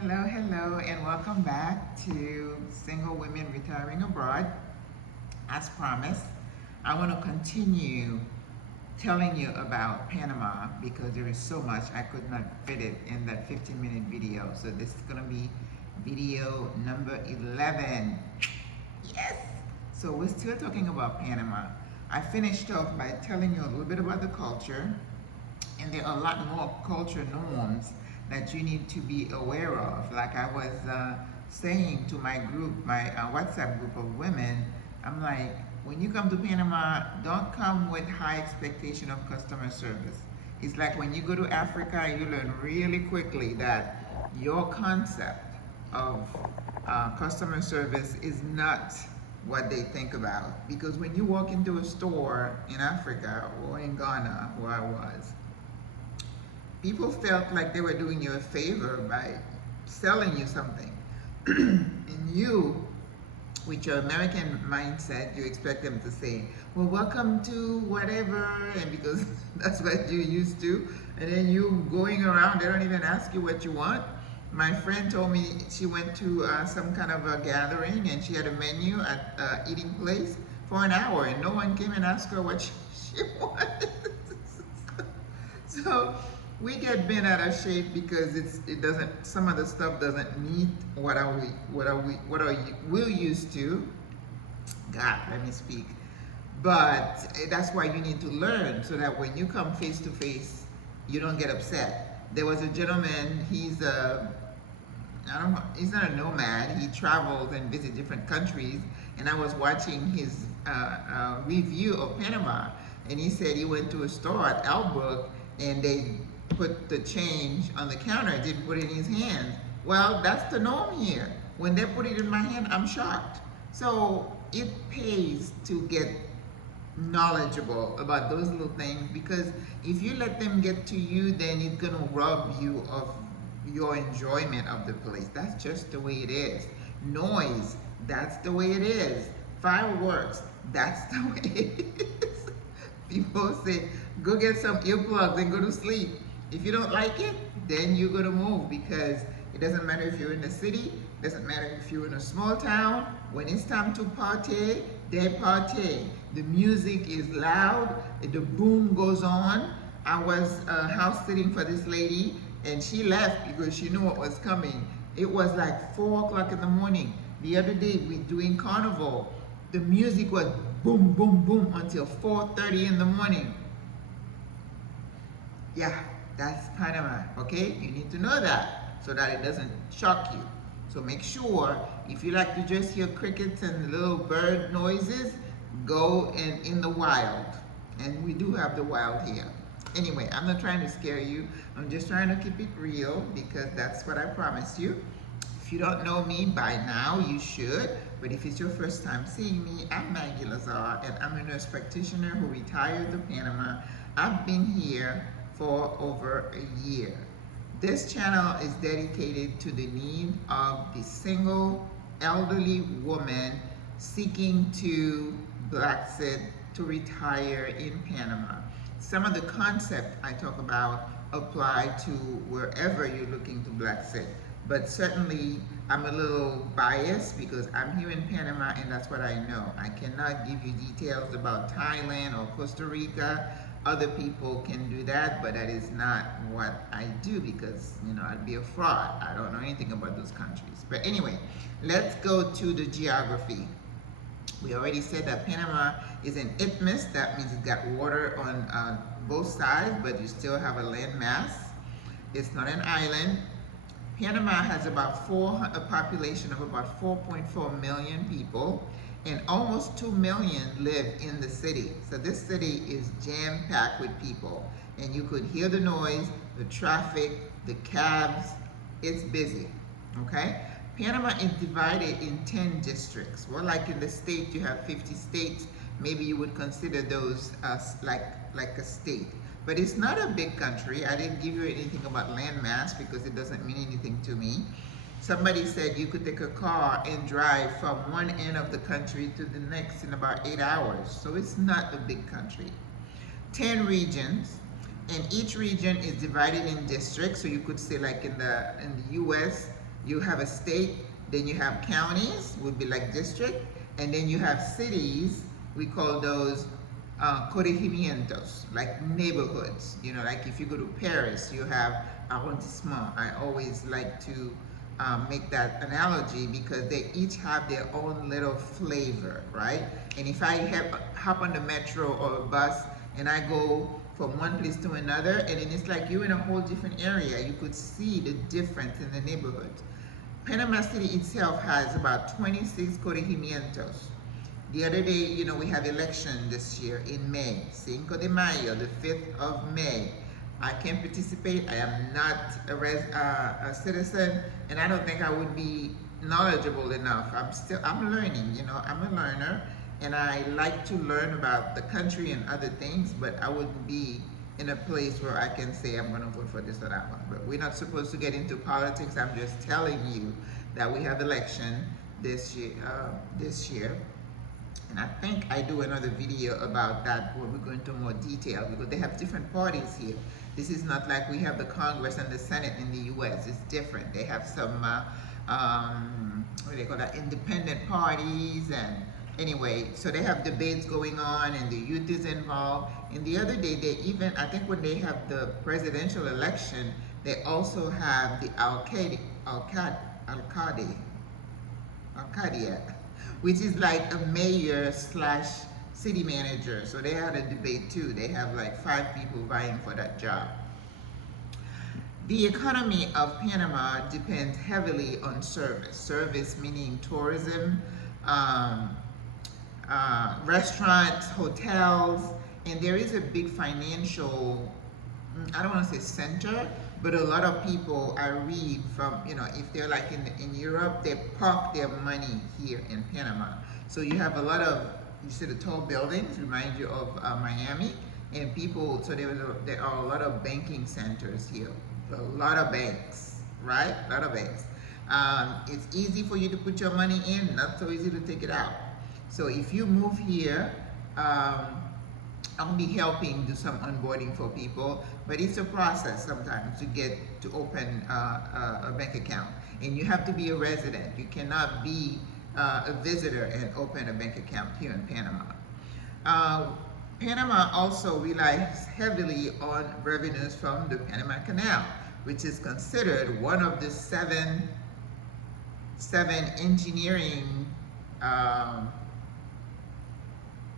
Hello, and welcome back to Single Women Retiring Abroad. As promised, I want to continue telling you about Panama because there is so much I could not fit it in that 15-minute video. So this is going to be video number 11. Yes! So we're still talking about Panama. I finished off by telling you a little bit about the culture, and there are a lot more culture norms that you need to be aware of. Like I was saying to my group, my WhatsApp group of women, I'm like, when you come to Panama, don't come with high expectation of customer service. It's like when you go to Africa, you learn really quickly that your concept of customer service is not what they think about. Because when you walk into a store in Africa or in Ghana, where I was, people felt like they were doing you a favor by selling you something. And you, with your American mindset, you expect them to say, well, welcome to whatever, and because that's what you're used to. And then you going around, they don't even ask you what you want. My friend told me she went to some kind of a gathering and she had a menu at eating place for an hour and no one came and asked her what she wanted. So we get bent out of shape because some of the stuff doesn't meet we're used to. God, let me speak. But that's why you need to learn so that when you come face to face, you don't get upset. There was a gentleman, he's not a nomad, he travels and visits different countries, and I was watching his review of Panama, and he said he went to a store at Albrook and they put the change on the counter, didn't put it in his hand. Well, that's the norm here. When they put it in my hand, I'm shocked. So it pays to get knowledgeable about those little things, because if you let them get to you, then it's gonna rob you of your enjoyment of the place. That's just the way it is. Noise, that's the way it is. Fireworks, that's the way it is. People say, go get some earplugs and go to sleep. If you don't like it, then you're gonna move, because it doesn't matter if you're in the city, it doesn't matter if you're in a small town. When it's time to party, they party. The music is loud, the boom goes on. I was house sitting for this lady and she left because she knew what was coming. It was like 4 o'clock in the morning. The other day we doing carnival. The music was boom, boom, boom until 4:30 in the morning. Yeah, that's Panama, okay? You need to know that so that it doesn't shock you. So make sure, if you like to just hear crickets and little bird noises, go in the wild. And we do have the wild here. Anyway, I'm not trying to scare you. I'm just trying to keep it real because that's what I promised you. If you don't know me by now, you should. But if it's your first time seeing me, I'm Maggie Lazar, and I'm a nurse practitioner who retired to Panama. I've been here for over a year. This channel is dedicated to the need of the single elderly woman seeking to Blaxit to retire in Panama. Some of the concepts I talk about apply to wherever you're looking to Blaxit, but certainly I'm a little biased because I'm here in Panama and that's what I know. I cannot give you details about Thailand or Costa Rica. Other people can do that, but that is not what I do because, you know, I'd be a fraud. I don't know anything about those countries. But anyway, let's go to the geography. We already said that Panama is an isthmus. That means it's got water on both sides, but you still have a land mass. It's not an island. Panama has about a population of about 4.4 million people, and almost 2 million live in the city. So this city is jam-packed with people, and you could hear the noise, the traffic, the cabs. It's busy, okay? Panama is divided in 10 districts. Well, like in the States, you have 50 states. Maybe you would consider those like a state. But it's not a big country. I didn't give you anything about landmass because it doesn't mean anything to me. Somebody said you could take a car and drive from one end of the country to the next in about 8 hours. So it's not a big country. 10 regions, and each region is divided in districts. So you could say like in the US, You have a state, then you have counties, would be like district, and then you have cities. We call those corregimientos, like neighborhoods. You know, like if you go to Paris, you have arrondissement. I always like to make that analogy because they each have their own little flavor, right? And if I hop on the metro or a bus and I go from one place to another, and then it's like you're in a whole different area. You could see the difference in the neighborhood. Panama City itself has about 26 corregimientos. The other day, you know, we have election this year in May, Cinco de Mayo, the 5th of May. I can't participate. I am not a citizen, and I don't think I would be knowledgeable enough. I'm learning, you know, I'm a learner, and I like to learn about the country and other things, but I wouldn't be in a place where I can say I'm going to vote for this or that one. But we're not supposed to get into politics. I'm just telling you that we have election this year. And I think I do another video about that where we go into more detail because they have different parties here. This is not like we have the Congress and the Senate in the US. It's different. They have some, what do they call that, independent parties. And anyway, so they have debates going on and the youth is involved. And the other day, they even, I think when they have the presidential election, they also have the alcalde, which is like a mayor / city manager. So they had a debate too. They have like 5 people vying for that job. The economy of Panama depends heavily on service. Service meaning tourism, restaurants, hotels, and there is a big financial, I don't want to say center, but a lot of people I read from, you know, if they're like in Europe, they park their money here in Panama. So you have a lot of, you see the tall buildings, remind you of Miami, and people, so there are a lot of banking centers here, a lot of banks, right? A lot of banks. It's easy for you to put your money in, not so easy to take it out. So if you move here, I'll be helping do some onboarding for people, but it's a process sometimes to get to open a bank account. And you have to be a resident. You cannot be a visitor and open a bank account here in Panama. Panama also relies heavily on revenues from the Panama Canal, which is considered one of the seven engineering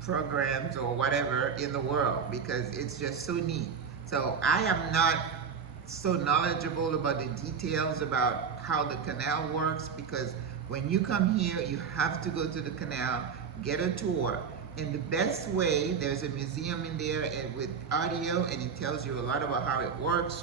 programs or whatever in the world, because it's just so neat. So I am not so knowledgeable about the details about how the canal works, because when you come here, you have to go to the canal, get a tour. And the best way, there's a museum in there and with audio, and it tells you a lot about how it works,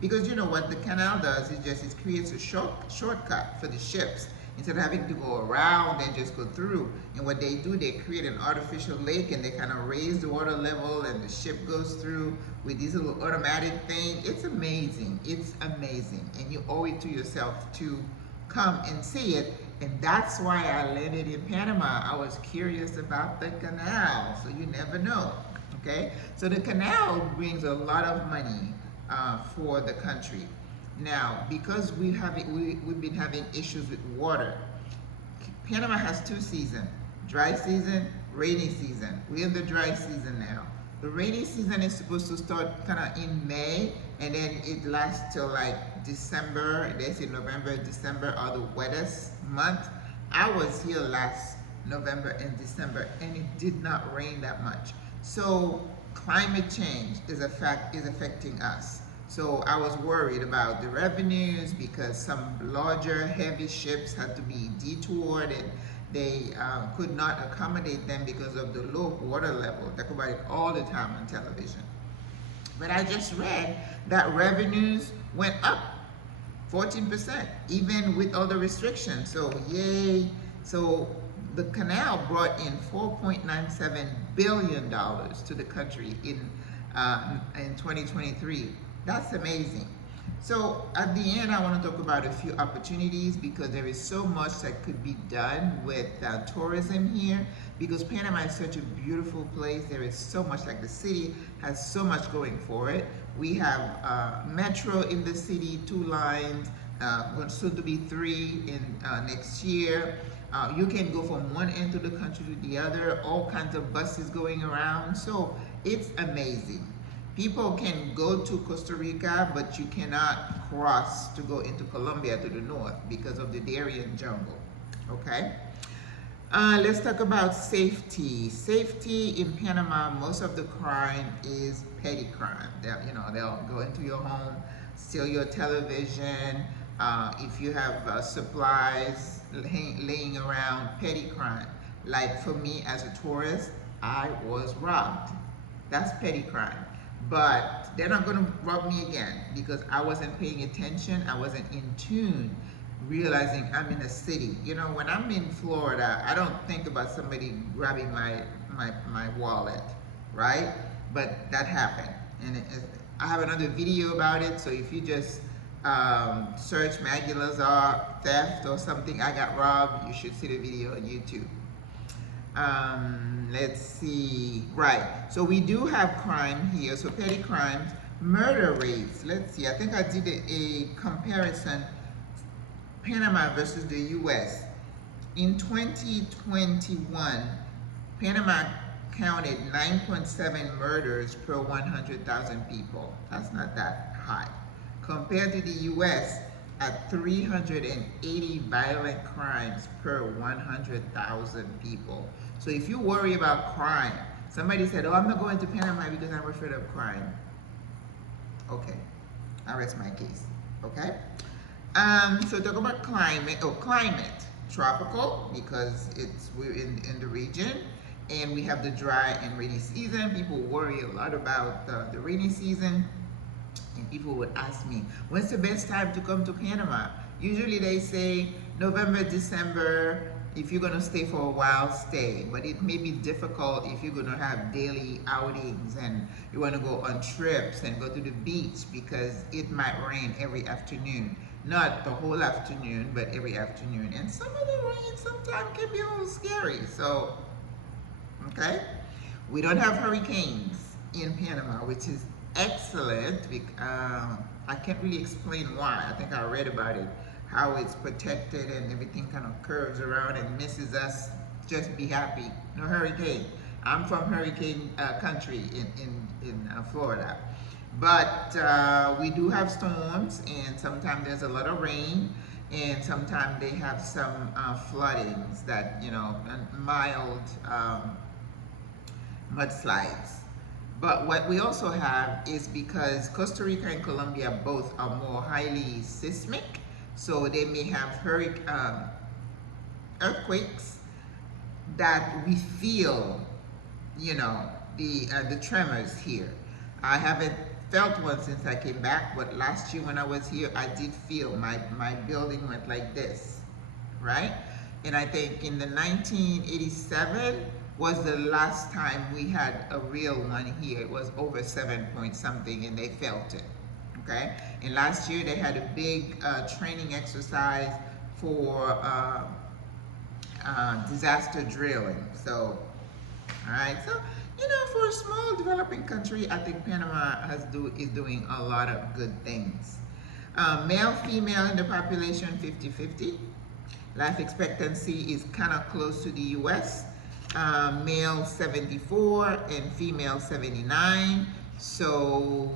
because you know what the canal does is just, it creates a shortcut for the ships. Instead of having to go around and just go through. And what they do, they create an artificial lake and they kind of raise the water level and the ship goes through with this little automatic thing. It's amazing. It's amazing. And you owe it to yourself to come and see it. And that's why I landed in Panama. I was curious about the canal. So you never know. Okay? So the canal brings a lot of money for the country. Now, because we've been having issues with water, Panama has 2 seasons, dry season, rainy season. We're in the dry season now. The rainy season is supposed to start kind of in May, and then it lasts till like December. They say November, December are the wettest month. I was here last November and December, and it did not rain that much. So climate change is affecting us. So I was worried about the revenues because some larger, heavy ships had to be detoured and they could not accommodate them because of the low water level. They talk about it all the time on television. But I just read that revenues went up 14%, even with all the restrictions. So yay. So the canal brought in $4.97 billion to the country in 2023. That's amazing. So at the end, I want to talk about a few opportunities because there is so much that could be done with tourism here, because Panama is such a beautiful place. There is so much, like the city has so much going for it. We have metro in the city, 2 lines, soon to be 3 in next year. You can go from one end of the country to the other, all kinds of buses going around. So it's amazing. People can go to Costa Rica, but you cannot cross to go into Colombia to the north because of the Darien jungle, okay? Let's talk about safety. Safety in Panama, most of the crime is petty crime. They'll go into your home, steal your television. If you have supplies laying around, petty crime. Like for me as a tourist, I was robbed. That's petty crime. But they're not going to rob me again because I wasn't paying attention. I wasn't in tune, realizing I'm in a city. When I'm in Florida, I don't think about somebody grabbing my wallet, right? But that happened. And I have another video about it. So if you just search Maggie Lazar theft or something, I got robbed, you should see the video on YouTube. Let's see. Right. So we do have crime here. So petty crimes, murder rates. Let's see. I think I did a comparison, Panama versus the U.S. In 2021, Panama counted 9.7 murders per 100,000 people. That's not that high. Compared to the U.S. at 380 violent crimes per 100,000 people. So if you worry about crime, somebody said, oh, I'm not going to Panama because I'm afraid of crime. Okay, I rest my case, okay? So talk about climate, tropical, because we're in the region, and we have the dry and rainy season. People worry a lot about the rainy season, and people would ask me, when's the best time to come to Panama? Usually they say November, December. If you're going to stay for a while, stay. But it may be difficult if you're going to have daily outings and you want to go on trips and go to the beach because it might rain every afternoon. Not the whole afternoon, but every afternoon. And some of the rain sometimes can be a little scary. So, okay? We don't have hurricanes in Panama, which is excellent. I can't really explain why. I think I read about it, how it's protected and everything kind of curves around and misses us. Just be happy. No hurricane. I'm from hurricane country in Florida. But we do have storms, and sometimes there's a lot of rain, and sometimes they have some floodings that, mild mudslides. But what we also have is, because Costa Rica and Colombia both are more highly seismic, so they may have earthquakes that we feel, the tremors here. I haven't felt one since I came back, but last year when I was here, I did feel my building went like this, right? And I think in the 1987 was the last time we had a real one here. It was over 7 point something, and they felt it. Okay, and last year they had a big training exercise for disaster drilling. So, all right, so for a small developing country, I think Panama is doing a lot of good things. Male, female in the population 50-50. Life expectancy is kind of close to the U.S. Male 74 and female 79. So.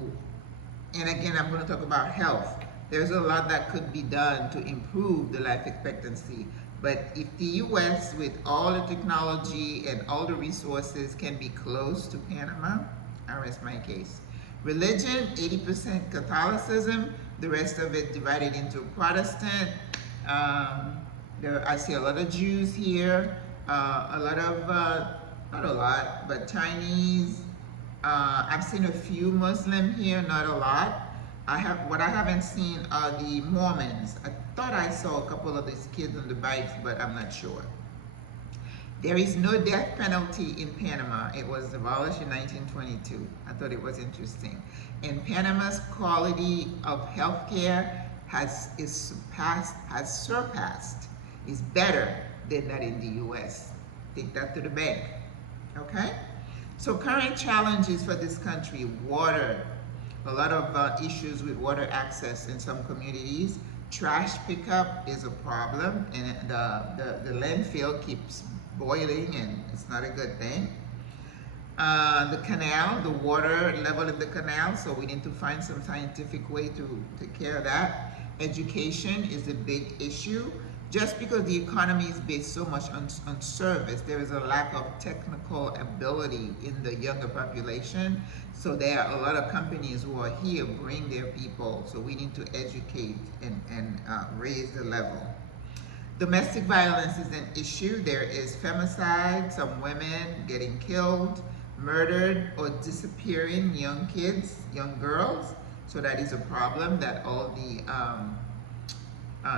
And again, I'm going to talk about health. There's a lot that could be done to improve the life expectancy. But if the U.S., with all the technology and all the resources, can be close to Panama, I rest my case. Religion, 80% Catholicism, the rest of it divided into Protestant. I see a lot of Jews here, a lot of, not a lot, but Chinese. I've seen a few Muslim here, not a lot. What I haven't seen are the Mormons. I thought I saw a couple of these kids on the bikes, but I'm not sure. There is no death penalty in Panama. It was abolished in 1922. I thought it was interesting. And Panama's quality of healthcare has surpassed, is better than that in the US. Take that to the bank, okay? So current challenges for this country: water, a lot of issues with water access in some communities, Trash pickup is a problem, and the landfill keeps boiling, and it's not a good thing. The canal, the water level in the canal, so we need to find some scientific way to take care of that. Education is a big issue. Just because the economy is based so much on service, there is a lack of technical ability in the younger population. So there are a lot of companies who are here bring their people, so we need to educate and raise the level. Domestic violence is an issue. There is femicide, some women getting killed, murdered, or disappearing young kids, young girls. So that is a problem that all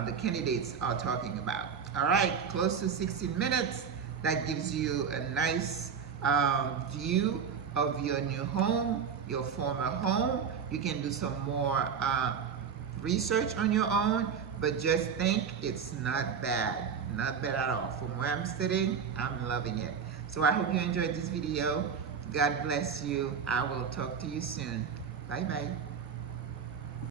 the candidates are talking about. All right, close to 16 minutes. That gives you a nice view of your new home, your former home. You can do some more research on your own, but just think it's not bad. Not bad at all. From where I'm sitting, I'm loving it. So I hope you enjoyed this video. God bless you. I will talk to you soon. Bye-bye.